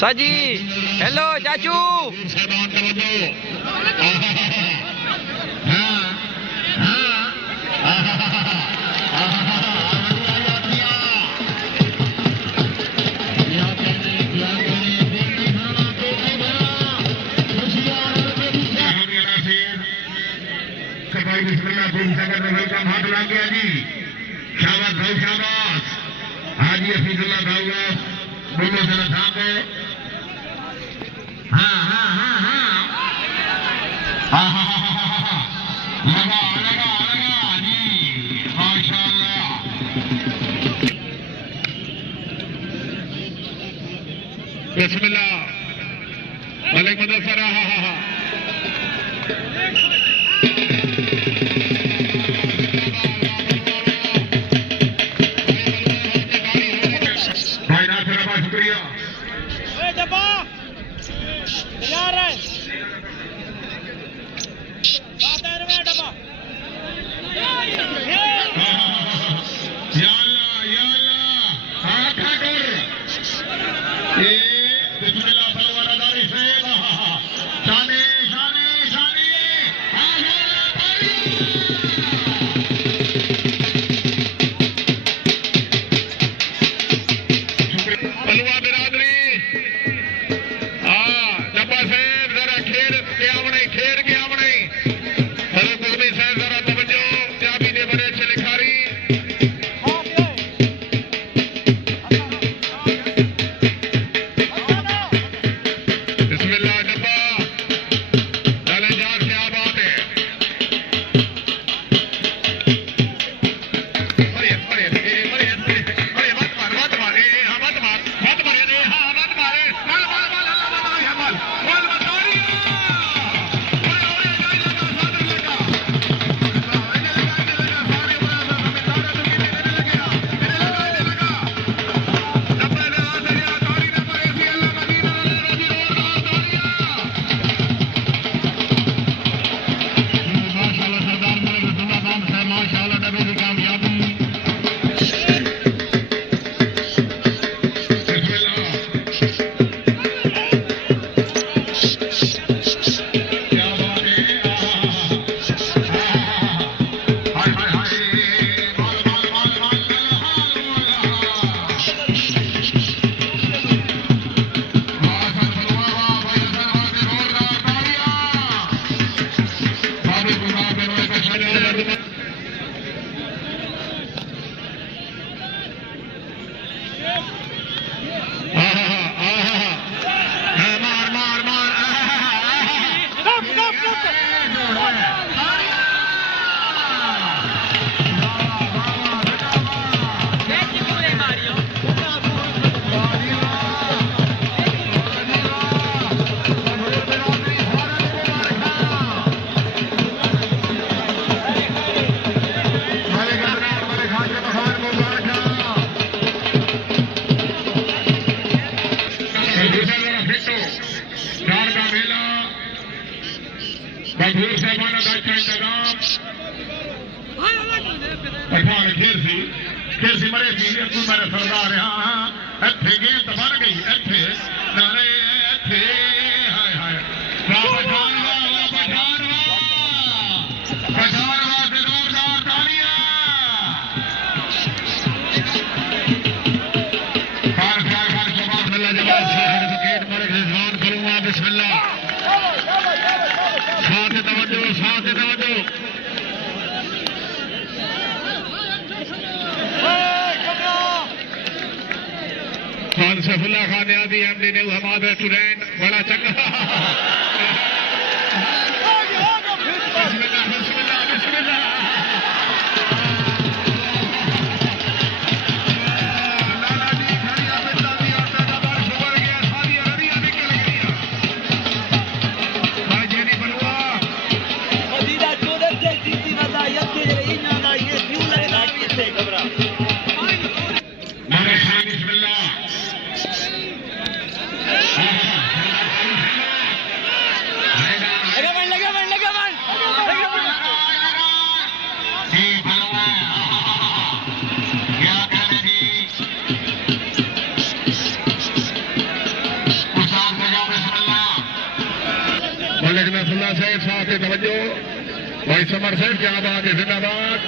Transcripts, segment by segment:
साजी हेलो चाचू हाथ लग गया जी। शाबाश भाई शाबाश। हाजी हफीजुल्लाह भाई बोलो जरा साहब। हाँ हाँ हाँ हाँ लगा लगा लगा जी माशाल्लाह। बिस्मिल्लाह मलिक मुदस्सर मजदूर साहबाना का इंतजाम पठान खेरसी मरे सी तू मेरे सरदार हाँ इत्थे गेंद बन गई इत्थे नारे इत्थे हाय हाय पठान वाह पठान वाह से जोरदार तालियां। बिस्मिल्लाह साथ तवज्जो Saifullah Khan Niazi MD new Hamad restaurant बड़ा चंगा। बिस्मिल्लाह बिस्मिल्लाह बिस्मिल्लाह मलिक नसरुल्लाह साहब साथ तवज्जो भाई समर साहब क्या बात है जिंदाबाद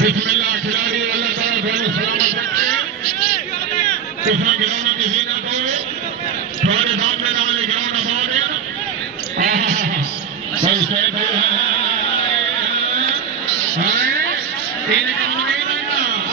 बिस्मिल्लाह खिलाड़ी अल्लाह ताला दोनों सलामत रखे किसने गिराना किसी ना तो थोड़े सामने डाले गिराना बाहर सही सही तीन काम नहीं रहता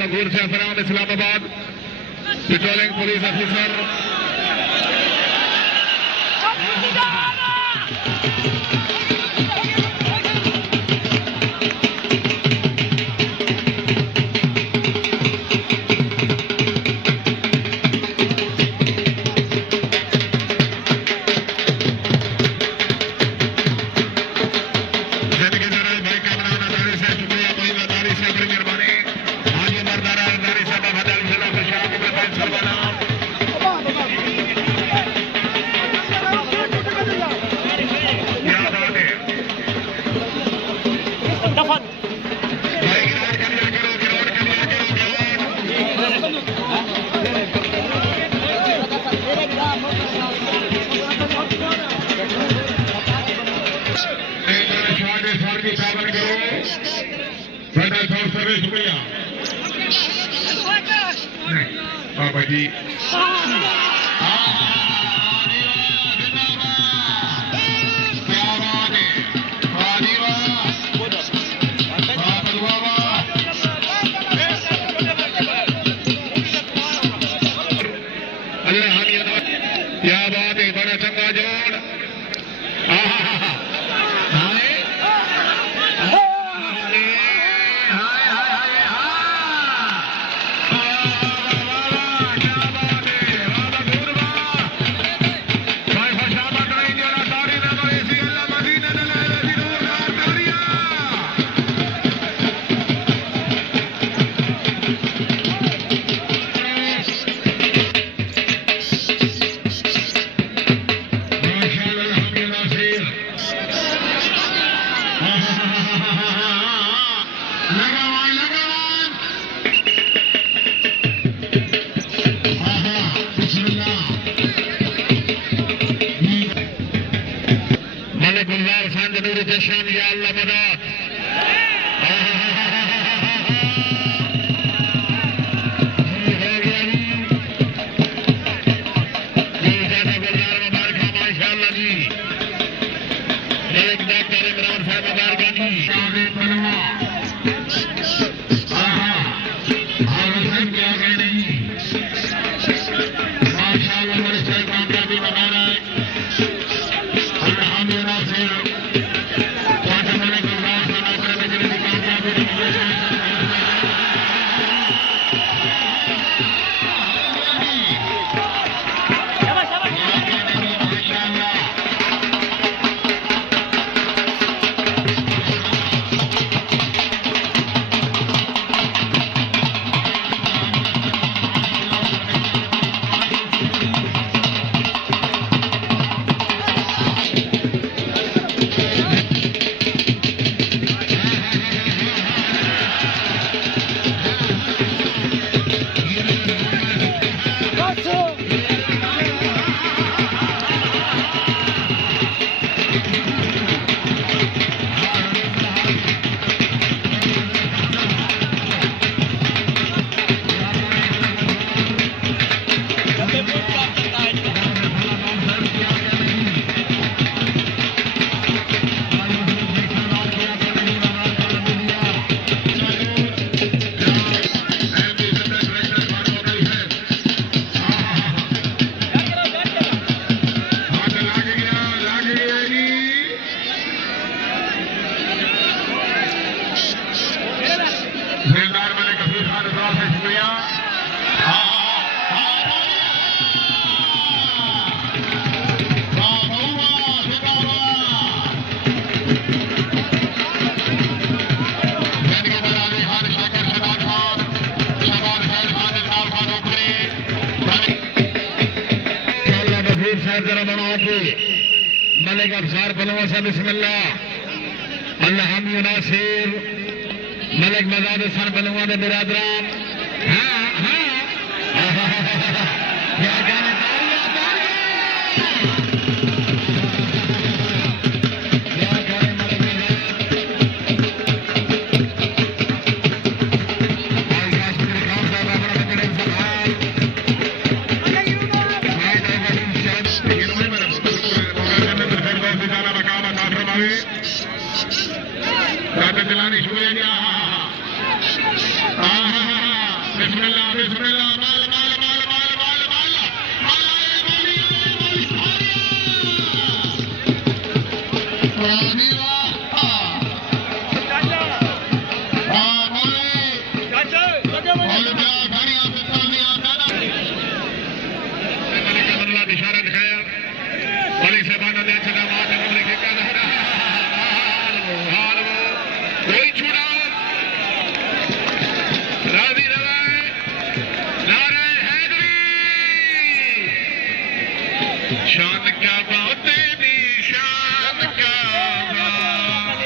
मगूर से अफरान इस्लामाबाद पेट्रोलिंग पुलिस ऑफिसर शुक्रिया बाबा जी क्या बात है बड़ा चंगा जोड़ जशन या अल्लाह मदद माशाअल्लाह जी एक डॉक्टर इमरान साहब मुबारक जी जरा बना के मलिक अफसार पलवा से बिस्मिल्लाह अल्लाह नासिर मलिक मजाद सर पलवा ने बिरादरान हाँ हाँ क्या कहने चलानी शुरू है क्या बिस्मिल्लाह बिस्मिल्लाह माल माल माल माल माल माल इशारा दिखाया बड़ी साहबाना ने कोई छुड़ा राजी रवाए नारे हैदरी शान क्या बात तेरी शान क्या बात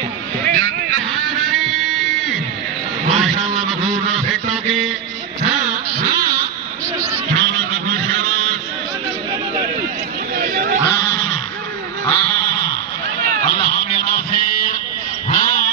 माशाअल्लाह मखूर भेटों की हाँ हाँ शाबाश मखूर शाबाश हाँ हाँ अल्लाह हमें नासिर हाँ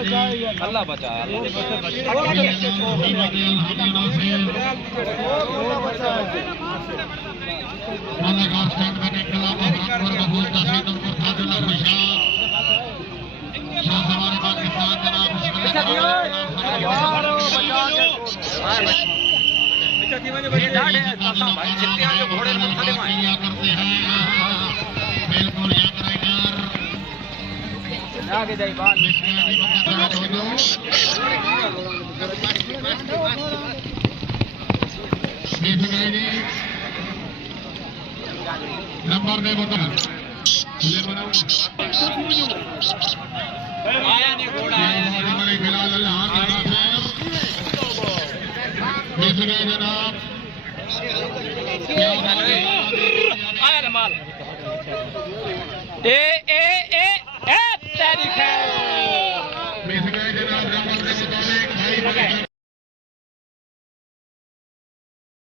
अल्लाह बचाया घोड़े बिल्कुल आगे जाई बात नंबर दे बता आया नहीं घोड़ा आया नहीं फिलहाल जनाब आया ना माल ए